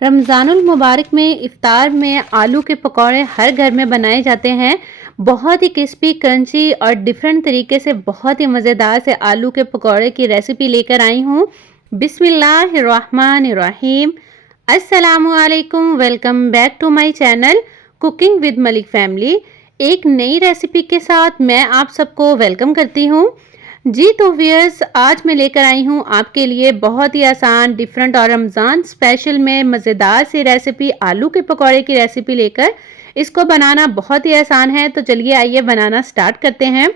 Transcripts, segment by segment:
रमज़ानुल मुबारक में इफ्तार में आलू के पकौड़े हर घर में बनाए जाते हैं। बहुत ही क्रिस्पी, क्रंची और डिफरेंट तरीके से बहुत ही मज़ेदार से आलू के पकौड़े की रेसिपी लेकर आई हूँ। बिस्मिल्लाहिर्रहमानिर्रहीम। अस्सलामुअलैकुम, welcome back to my channel cooking with Malik family. एक नई रेसिपी के साथ मैं आप सबको वेलकम करती हूँ। जी तो व्यूअर्स, आज मैं लेकर आई हूँ आपके लिए बहुत ही आसान, डिफरेंट और रमज़ान स्पेशल में मज़ेदार सी रेसिपी, आलू के पकौड़े की रेसिपी लेकर। इसको बनाना बहुत ही आसान है, तो चलिए आइए बनाना स्टार्ट करते हैं।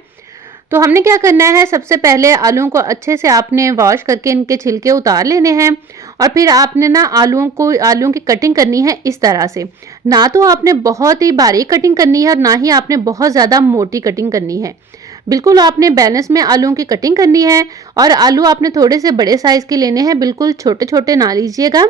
तो हमने क्या करना है, सबसे पहले आलूओं को अच्छे से आपने वॉश करके इनके छिलके उतार लेने हैं और फिर आपने ना आलूओं की कटिंग करनी है इस तरह से। ना तो आपने बहुत ही बारीक कटिंग करनी है और ना ही आपने बहुत ज़्यादा मोटी कटिंग करनी है। बिल्कुल आपने बैलेंस में आलूओं की कटिंग करनी है और आलू आपने थोड़े से बड़े साइज़ के लेने हैं, बिल्कुल छोटे-छोटे ना लीजिएगा।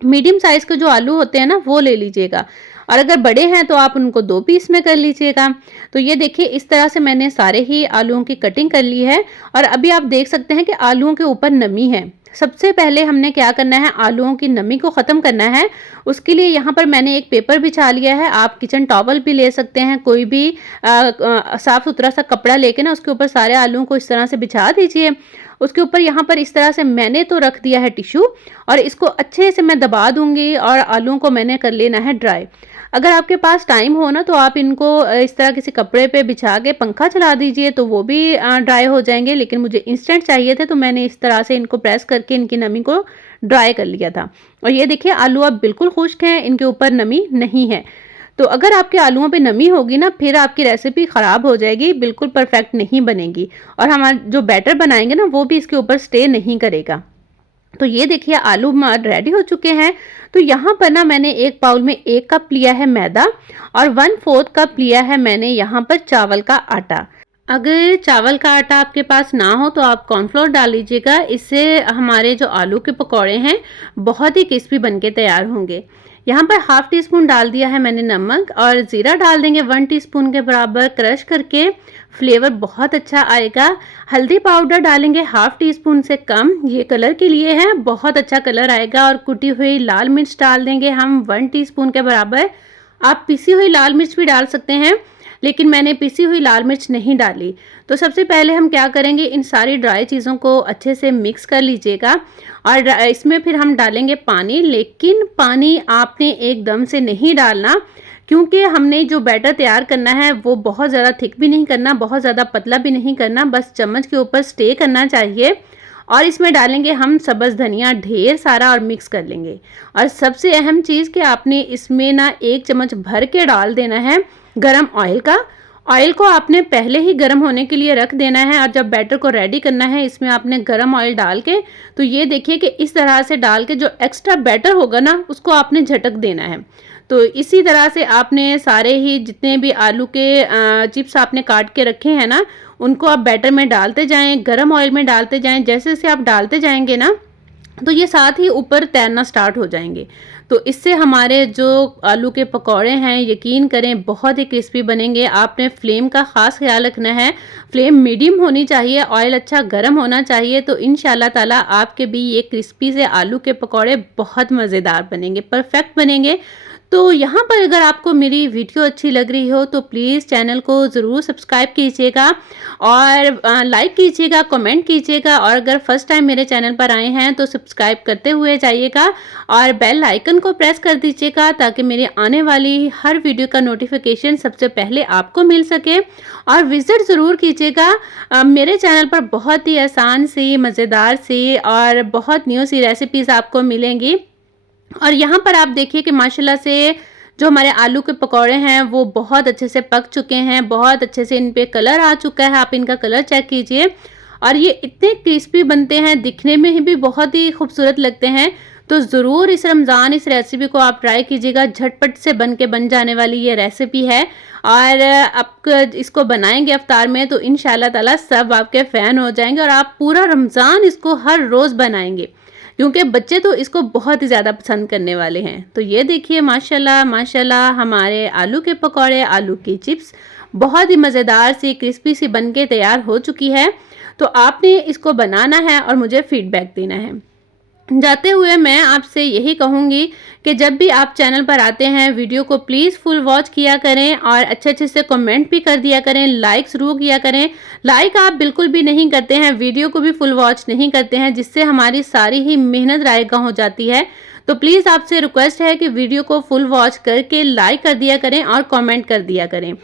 मीडियम साइज़ के जो आलू होते हैं ना, वो ले लीजिएगा और अगर बड़े हैं तो आप उनको 2 पीस में कर लीजिएगा। तो ये देखिए, इस तरह से मैंने सारे ही आलूओं की कटिंग कर ली है और अभी आप देख सकते हैं कि आलूओं के ऊपर नमी है। सबसे पहले हमने क्या करना है, आलूओं की नमी को ख़त्म करना है। उसके लिए यहाँ पर मैंने एक पेपर बिछा लिया है। आप किचन टॉवल भी ले सकते हैं, कोई भी साफ़-सुथरा सा कपड़ा लेके ना उसके ऊपर सारे आलूओं को इस तरह से बिछा दीजिए। उसके ऊपर यहाँ पर इस तरह से मैंने तो रख दिया है टिश्यू और इसको अच्छे से मैं दबा दूंगी और आलूओं को मैंने कर लेना है ड्राई। अगर आपके पास टाइम हो ना तो आप इनको इस तरह किसी कपड़े पे बिछा के पंखा चला दीजिए तो वो भी ड्राई हो जाएंगे, लेकिन मुझे इंस्टेंट चाहिए थे तो मैंने इस तरह से इनको प्रेस करके इनकी नमी को ड्राई कर लिया था। और ये देखिए, आलू अब बिल्कुल खुश्क हैं, इनके ऊपर नमी नहीं है। तो अगर आपके आलूओं पे नमी होगी ना, फिर आपकी रेसिपी ख़राब हो जाएगी, बिल्कुल परफेक्ट नहीं बनेगी और हमारा जो बैटर बनाएंगे ना वो भी इसके ऊपर स्टे नहीं करेगा। तो ये देखिए, आलू रेडी हो चुके हैं। तो यहाँ पर ना मैंने एक बाउल में 1 कप लिया है मैदा और 1/4 कप लिया है मैंने यहाँ पर चावल का आटा। अगर चावल का आटा आपके पास ना हो तो आप कॉर्नफ्लोर डाल लीजिएगा। इससे हमारे जो आलू के पकौड़े हैं बहुत ही क्रिस्पी बनके तैयार होंगे। यहाँ पर हाफ टी स्पून डाल दिया है मैंने नमक और ज़ीरा डाल देंगे 1 टीस्पून के बराबर क्रश करके, फ्लेवर बहुत अच्छा आएगा। हल्दी पाउडर डालेंगे हाफ टी स्पून से कम, ये कलर के लिए है, बहुत अच्छा कलर आएगा। और कुटी हुई लाल मिर्च डाल देंगे हम 1 टीस्पून के बराबर। आप पिसी हुई लाल मिर्च भी डाल सकते हैं, लेकिन मैंने पिसी हुई लाल मिर्च नहीं डाली। तो सबसे पहले हम क्या करेंगे, इन सारी ड्राई चीज़ों को अच्छे से मिक्स कर लीजिएगा और इसमें फिर हम डालेंगे पानी। लेकिन पानी आपने एकदम से नहीं डालना, क्योंकि हमने जो बैटर तैयार करना है वो बहुत ज़्यादा थिक भी नहीं करना, बहुत ज़्यादा पतला भी नहीं करना, बस चम्मच के ऊपर स्टे करना चाहिए। और इसमें डालेंगे हम सब्ज़ धनिया ढेर सारा और मिक्स कर लेंगे। और सबसे अहम चीज़ कि आपने इसमें ना 1 चम्मच भर के डाल देना है गरम ऑयल का। ऑयल को आपने पहले ही गर्म होने के लिए रख देना है और जब बैटर को रेडी करना है इसमें आपने गरम ऑयल डाल के, तो ये देखिए कि इस तरह से डाल के जो एक्स्ट्रा बैटर होगा ना उसको आपने झटक देना है। तो इसी तरह से आपने सारे ही जितने भी आलू के चिप्स आपने काट के रखे हैं ना, उनको आप बैटर में डालते जाएं, गरम ऑयल में डालते जाएं। जैसे जैसे आप डालते जाएंगे ना तो ये साथ ही ऊपर तैरना स्टार्ट हो जाएंगे। तो इससे हमारे जो आलू के पकौड़े हैं, यकीन करें बहुत ही क्रिस्पी बनेंगे। आपने फ्लेम का ख़ास ख्याल रखना है, फ्लेम मीडियम होनी चाहिए, ऑयल अच्छा गर्म होना चाहिए। तो इंशाल्लाह ताला आपके भी ये क्रिस्पी से आलू के पकौड़े बहुत मज़ेदार बनेंगे, परफेक्ट बनेंगे। तो यहाँ पर अगर आपको मेरी वीडियो अच्छी लग रही हो तो प्लीज़ चैनल को ज़रूर सब्सक्राइब कीजिएगा और लाइक कीजिएगा, कमेंट कीजिएगा। और अगर फर्स्ट टाइम मेरे चैनल पर आए हैं तो सब्सक्राइब करते हुए जाइएगा और बेल आइकन को प्रेस कर दीजिएगा ताकि मेरे आने वाली हर वीडियो का नोटिफिकेशन सबसे पहले आपको मिल सके। और विज़िट ज़रूर कीजिएगा, मेरे चैनल पर बहुत ही आसान सी, मज़ेदार सी और बहुत न्यू सी रेसिपीज़ आपको मिलेंगी। और यहाँ पर आप देखिए कि माशाल्लाह से जो हमारे आलू के पकौड़े हैं वो बहुत अच्छे से पक चुके हैं, बहुत अच्छे से इन पे कलर आ चुका है। आप इनका कलर चेक कीजिए और ये इतने क्रिस्पी बनते हैं, दिखने में ही भी बहुत ही खूबसूरत लगते हैं। तो ज़रूर इस रमज़ान इस रेसिपी को आप ट्राई कीजिएगा, झटपट से बन जाने वाली ये रेसिपी है। और आप इसको बनाएंगे अफ्तार में तो इंशाल्लाह ताला सब आपके फ़ैन हो जाएंगे और आप पूरा रमज़ान इसको हर रोज़ बनाएंगे, क्योंकि बच्चे तो इसको बहुत ही ज़्यादा पसंद करने वाले हैं। तो ये देखिए, माशाल्लाह माशाल्लाह हमारे आलू के पकौड़े, आलू की चिप्स बहुत ही मज़ेदार सी, क्रिस्पी सी बनके तैयार हो चुकी है। तो आपने इसको बनाना है और मुझे फीडबैक देना है। जाते हुए मैं आपसे यही कहूँगी कि जब भी आप चैनल पर आते हैं वीडियो को प्लीज़ फुल वॉच किया करें और अच्छे-अच्छे से कमेंट भी कर दिया करें, लाइक ज़रूर किया करें। लाइक आप बिल्कुल भी नहीं करते हैं, वीडियो को भी फुल वॉच नहीं करते हैं, जिससे हमारी सारी ही मेहनत रायगा हो जाती है। तो प्लीज़ आपसे रिक्वेस्ट है कि वीडियो को फुल वॉच करके लाइक कर दिया करें और कमेंट कर दिया करें।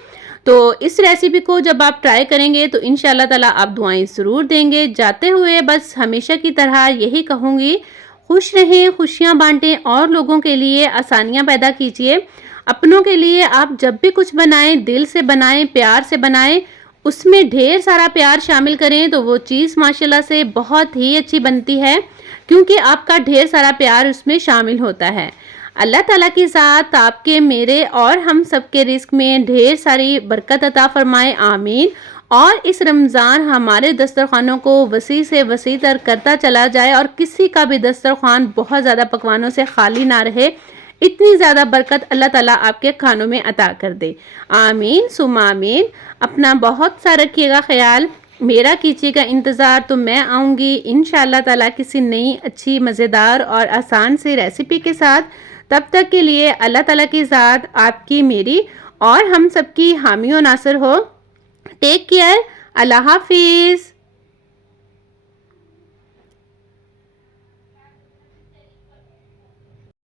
तो इस रेसिपी को जब आप ट्राई करेंगे तो इंशाल्लाह ताला आप दुआएं ज़रूर देंगे। जाते हुए बस हमेशा की तरह यही कहूँगी, खुश रहें, खुशियाँ बांटें और लोगों के लिए आसानियाँ पैदा कीजिए। अपनों के लिए आप जब भी कुछ बनाएं दिल से बनाएं, प्यार से बनाएं, उसमें ढेर सारा प्यार शामिल करें तो वो चीज़ माशाल्लाह से बहुत ही अच्छी बनती है, क्योंकि आपका ढेर सारा प्यार उसमें शामिल होता है। अल्लाह ताला की ज़ात आपके, मेरे और हम सबके रिज़्क में ढेर सारी बरकत अता फ़रमाए, आमीन। और इस रमज़ान हमारे दस्तरख़्वानों को वसी से वसी तर करता चला जाए और किसी का भी दस्तरख़्वान बहुत ज़्यादा पकवानों से खाली ना रहे। इतनी ज़्यादा बरकत अल्लाह ताला आपके खानों में अता कर दे, आमीन सुम्मा आमीन। अपना बहुत सा रखिएगा ख्याल, मेरा कीजिएगा इंतज़ार, तो मैं आऊँगी इंशाअल्लाह ताला किसी नई अच्छी मज़ेदार और आसान सी रेसिपी के साथ। तब तक के लिए अल्लाह ताला की ज़ात आपकी, मेरी और हम सबकी हामी और नासिर हो। टेक केयर, अल्लाह हाफिज़।